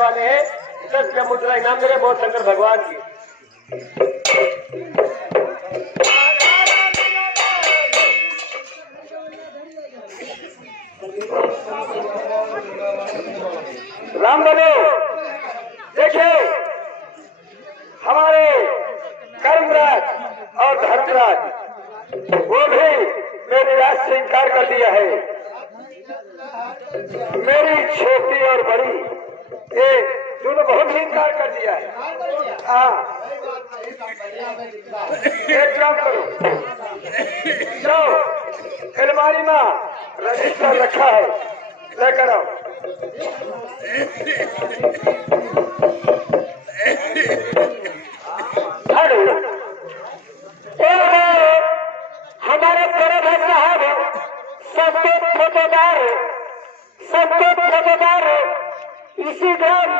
वाले हैं 10 का मुद्रा इनाम मेरे बहुत शंकर भगवान की। राम बोलो। देखिए हमारे कर्मराज और धर्मराज वो भी मेरी राज से इनकार कर दिया है। मेरी छोटी और बड़ी ये दोनों बहुत ही इनकार कर दिया है। हाँ एक काम करो, जाओ अलमारी में रजिस्टर रखा है लेकर आओ। हमारे बड़े भाई साहब सबके ठेकेदार इसी ग्राम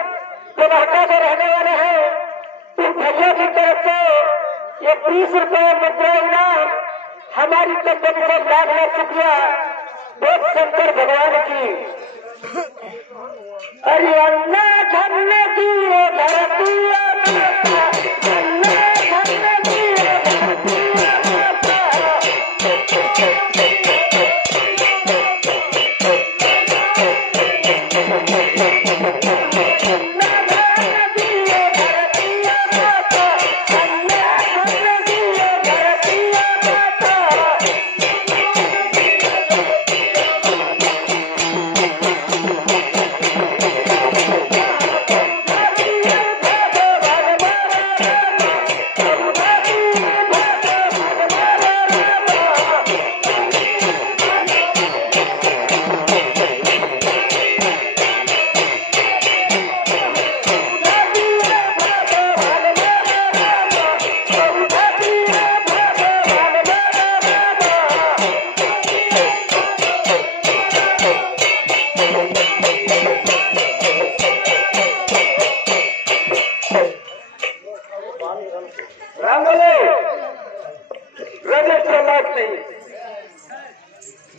गुवाहाटी में रहने वाले हैं। उन भैया की तरफ से ये 30 रुपये मुद्रा इनाम हमारी कंपनी से लाख शुक्रिया बहुत शंकर भगवान की। अरे अन्ना धन्य दिए धरती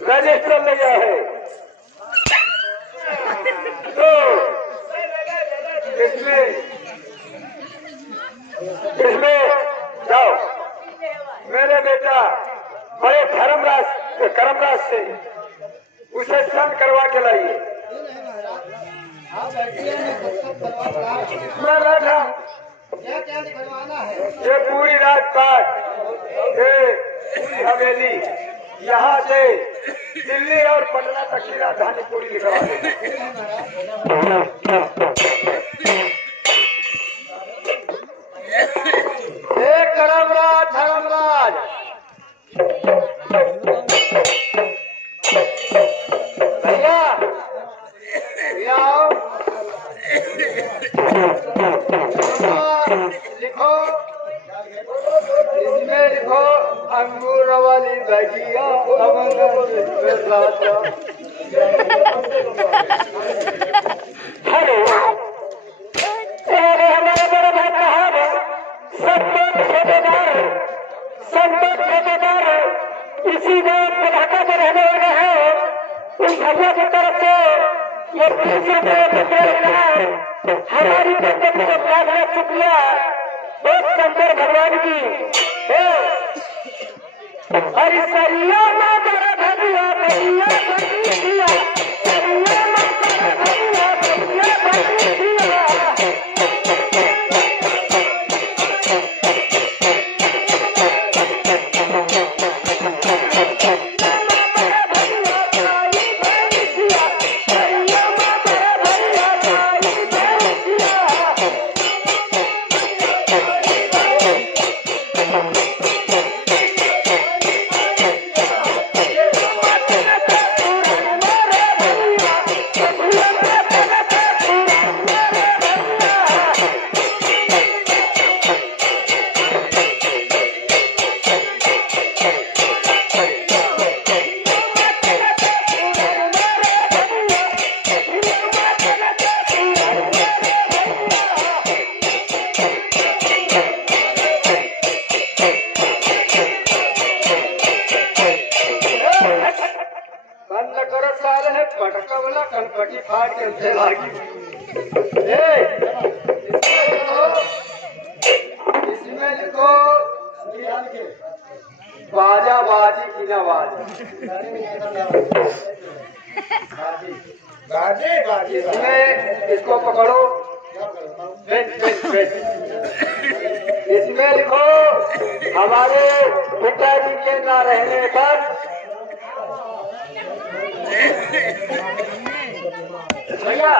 रजिस्टर लगा है तो इसमें जाओ मेरे बेटा बड़े कर्मराज से उसे स्नान करवा के लाइए। मैं बैठा ये पूरी राजपाट ये पूरी हवेली यहाँ से दिल्ली और पटना तक की राजधानी पूरी लिखवा एक कर्मराज धर्मराज भैया आओ लिखो इसमें लिखो अंगूर वाली भजिया हेलो हमारे बड़े भाई साहब सब ठेकेदार इसी गांव गुवाहाटी में रहने वाले हैं। उन भैया की तरफ से ये 30 रुपये हमारी कंपनी को लाख शुक्रिया बहुत शंकर भगवान की। अरे सरिया माता भैया भैया भैया बंद करो साले है पटका वाला कनपटी फाड़ के लागी। इसमें लिखो बाजा बाजी की ना बाजी। इसमें इसको पकड़ो, इसमें लिखो हमारे पिताजी के न रहने पर भैया